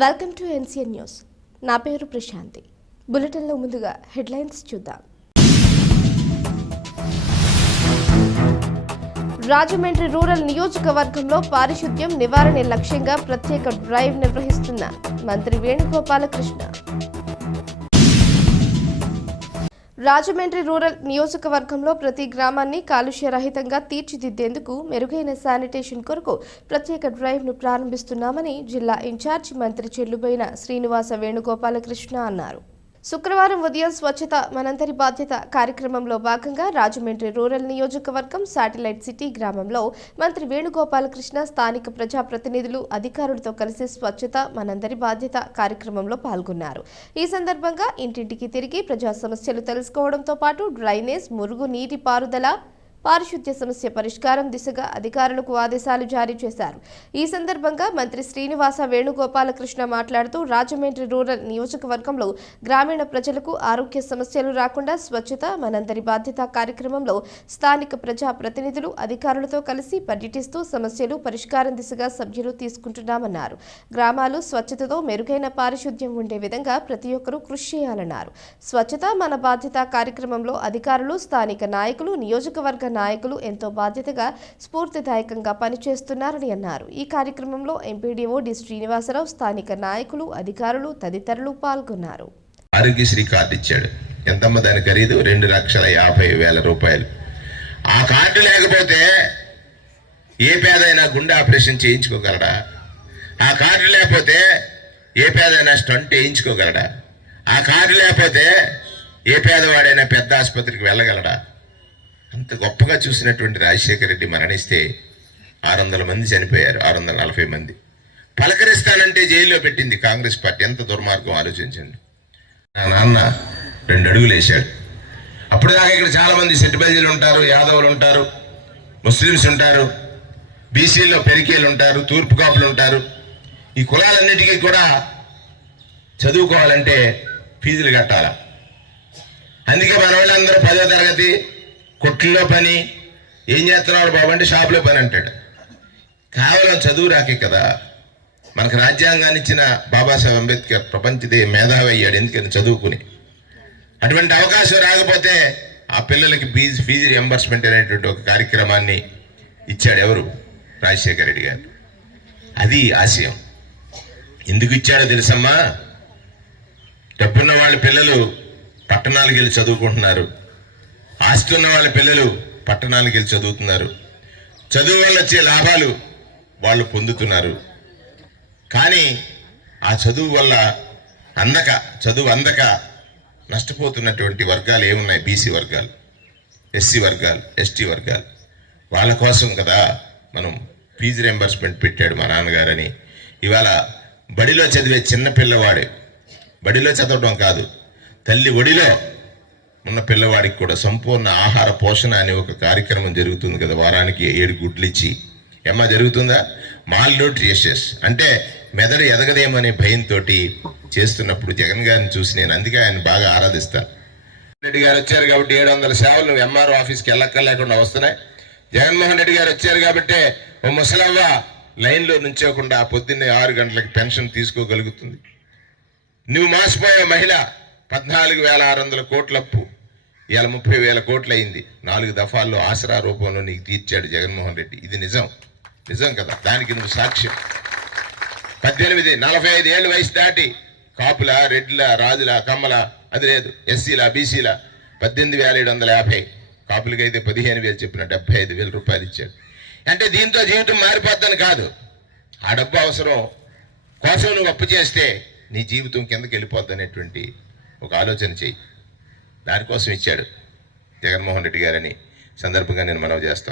Welcome to NCN news. నా పేరు ప్రశాంతి. బులెటిన్లో ముందుగా హెడ్లైన్స్ చూద్దాం. రాజమండ్రి రూరల్ నియోజకవర్గంలో పారిశుద్ధ్యం నివారణ లక్ష్యంగా ప్రత్యేక డ్రైవ్ నిర్వహిస్తున్న మంత్రి వేణుగోపాలకృష్ణ. రాజమండ్రి రూరల్ నియోజకవర్గంలో ప్రతి గ్రామాన్ని కాలుష్య రహితంగా తీర్చిదిద్దేందుకు మెరుగైన శానిటేషన్ కొరకు ప్రత్యేక డ్రైవ్ను ప్రారంభిస్తున్నామని జిల్లా ఇన్ఛార్జి మంత్రి చెల్లుబోయిన శ్రీనివాస వేణుగోపాలకృష్ణ అన్నారు. శుక్రవారం ఉదయం స్వచ్ఛత మనందరి బాధ్యత కార్యక్రమంలో భాగంగా రాజమండ్రి రూరల్ నియోజకవర్గం శాటిలైట్ సిటీ గ్రామంలో మంత్రి వేణుగోపాలకృష్ణ స్థానిక ప్రజాప్రతినిధులు అధికారులతో కలిసి స్వచ్ఛత మనందరి బాధ్యత కార్యక్రమంలో పాల్గొన్నారు. ఈ సందర్భంగా ఇంటింటికి తిరిగి ప్రజా సమస్యలు తెలుసుకోవడంతో పాటు డ్రైనేజ్, మురుగు నీటి పారుదల, పారిశుద్ధ్య సమస్య పరిష్కారం దిశగా అధికారులకు ఆదేశాలు జారీ చేశారు. ఈ సందర్భంగా మంత్రి శ్రీనివాస వేణుగోపాలకృష్ణ మాట్లాడుతూ రాజమండ్రి రూరల్ నియోజకవర్గంలో గ్రామీణ ప్రజలకు ఆరోగ్య సమస్యలు రాకుండా స్వచ్ఛత మనందరి బాధ్యత కార్యక్రమంలో స్థానిక ప్రజా ప్రతినిధులు అధికారులతో కలిసి పర్యటిస్తూ సమస్యలు పరిష్కారం దిశగా సభ్యులు తీసుకుంటున్నామన్నారు. గ్రామాలు స్వచ్ఛతతో మెరుగైన పారిశుద్ధ్యం ఉండే విధంగా ప్రతి ఒక్కరూ కృషి చేయాలన్నారు. స్వచ్ఛత మన బాధ్యత కార్యక్రమంలో అధికారులు, స్థానిక నాయకులు, నియోజకవర్గ నాయకులు ఎంతో బాధ్యతగా స్ఫూర్తిదాయకంగా పనిచేస్తున్నారని అన్నారు. ఈ కార్యక్రమంలో ఎంపీడీఓ డి శ్రీనివాసరావు, స్థానిక నాయకులు, అధికారులు తదితరులు పాల్గొన్నారు. ఆరోగ్యశ్రీ కార్డు ఇచ్చాడు. ఎంతమ్మ దాని ఖరీదు? 2,50,000 రూపాయలు. ఆ కార్డు లేకపోతే ఏ పేదైనా గుండె ఆపరేషన్ చేయించుకోగలడా? ఆ కార్డు లేకపోతే ఏ పేదైనా స్టంట్ వేయించుకోగలడా? ఆ కార్డు లేకపోతే ఏ పేదవాడైనా పెద్ద ఆసుపత్రికి వెళ్ళగలడా? అంత గొప్పగా చూసినటువంటి రాజశేఖర రెడ్డి మరణిస్తే 600 మంది చనిపోయారు. 640 మంది. పలకరిస్తానంటే జైల్లో పెట్టింది కాంగ్రెస్ పార్టీ. ఎంత దుర్మార్గం ఆలోచించండి. నా నాన్న 2 అడుగులు వేశాడు. అప్పుడు దాకా ఇక్కడ చాలా మంది సెట్టిబల్జీలు ఉంటారు, యాదవులు ఉంటారు, ముస్లిమ్స్ ఉంటారు, బీసీల్లో పెరికేలు ఉంటారు, తూర్పు కాపులు ఉంటారు. ఈ కులాలన్నిటికీ కూడా చదువుకోవాలంటే ఫీజులు కట్టాల. అందుకే మన వాళ్ళందరూ 10వ తరగతి కొట్లలో పని, ఏం చేస్తున్నాడు బాబు అంటే షాపులో పని అంటాడు. కేవలం చదువు రాకే కదా మనకు రాజ్యాంగాన్ని ఇచ్చిన బాబాసాహెబ్ అంబేద్కర్ ప్రపంచదే మేధావి అయ్యాడు. ఎందుకని? చదువుకుని. అటువంటి అవకాశం రాకపోతే ఆ పిల్లలకి ఫీజు రియంబర్స్మెంట్ అనేటువంటి ఒక కార్యక్రమాన్ని ఇచ్చాడు. ఎవరు? రాజశేఖర రెడ్డి గారు. అది ఆశయం. ఎందుకు ఇచ్చాడో తెలుసమ్మా? డబ్బున్న వాళ్ళ పిల్లలు పట్టణాలకు వెళ్ళి చదువుకుంటున్నారు. ఆస్తి ఉన్న వాళ్ళ పిల్లలు పట్టణాలకు వెళ్ళి చదువుతున్నారు. చదువు వల్ల వచ్చే లాభాలు వాళ్ళు పొందుతున్నారు. కానీ ఆ చదువు వల్ల చదువు అందక నష్టపోతున్నటువంటి వర్గాలు ఏమున్నాయి? బీసీ వర్గాలు, ఎస్సీ వర్గాలు, ఎస్టీ వర్గాలు. వాళ్ళ కోసం కదా మనం ఫీజు రియంబర్స్మెంట్ పెట్టాడు మా నాన్నగారని. ఇవాళ బడిలో చదివే చిన్న పిల్లవాడే, బడిలో చదవడం కాదు, తల్లి ఒడిలో ఉన్న పిల్లవాడికి కూడా సంపూర్ణ ఆహార పోషణ అనే ఒక కార్యక్రమం జరుగుతుంది కదా. వారానికి 7 గుడ్లు ఇచ్చి. ఏమా జరుగుతుందా? మాల్ న్యూట్రిషియస్ అంటే మెదడు ఎదగదేమనే భయంతో చేస్తున్నప్పుడు జగన్ గారిని చూసి నేను అందుకే ఆయన బాగా ఆరాధిస్తాను. రెడ్డి గారు వచ్చారు కాబట్టి 700 సేవలు ఎంఆర్ఓ ఆఫీస్కి వెళ్ళక్కర్లేకుండా వస్తున్నాయి. జగన్మోహన్ రెడ్డి గారు వచ్చారు కాబట్టి ఓ ముసలవ్వ లైన్లో నుంచోకుండా పొద్దున్నే 6 గంటలకు పెన్షన్ తీసుకోగలుగుతుంది. నువ్వు మోసపోయే మహిళ 14,600 కోట్ల అప్పు ఇవాళ 30,000 కోట్లు అయింది. 4 దఫాల్లో ఆసరా రూపంలో నీకు తీర్చాడు జగన్మోహన్ రెడ్డి. ఇది నిజం కదా. దానికి నువ్వు సాక్ష్యం. 45 ఏళ్ళు వయసు దాటి కాపుల, రెడ్ల, రాజుల, కమ్మల అది లేదు, ఎస్సీల, బీసీల 18,750, కాపులకైతే 15,000 చెప్పిన 75,000 రూపాయలు ఇచ్చాడు. అంటే దీంతో జీవితం మారిపోద్దని కాదు. ఆ డబ్బు అవసరం కోసం నువ్వు అప్పు చేస్తే నీ జీవితం కిందకి వెళ్ళిపోద్ది అనేటువంటి ఒక ఆలోచన చెయ్యి. దానికోసం ఇచ్చాడు జగన్మోహన్ రెడ్డి గారని సందర్భంగా నేను మనవి చేస్తాను.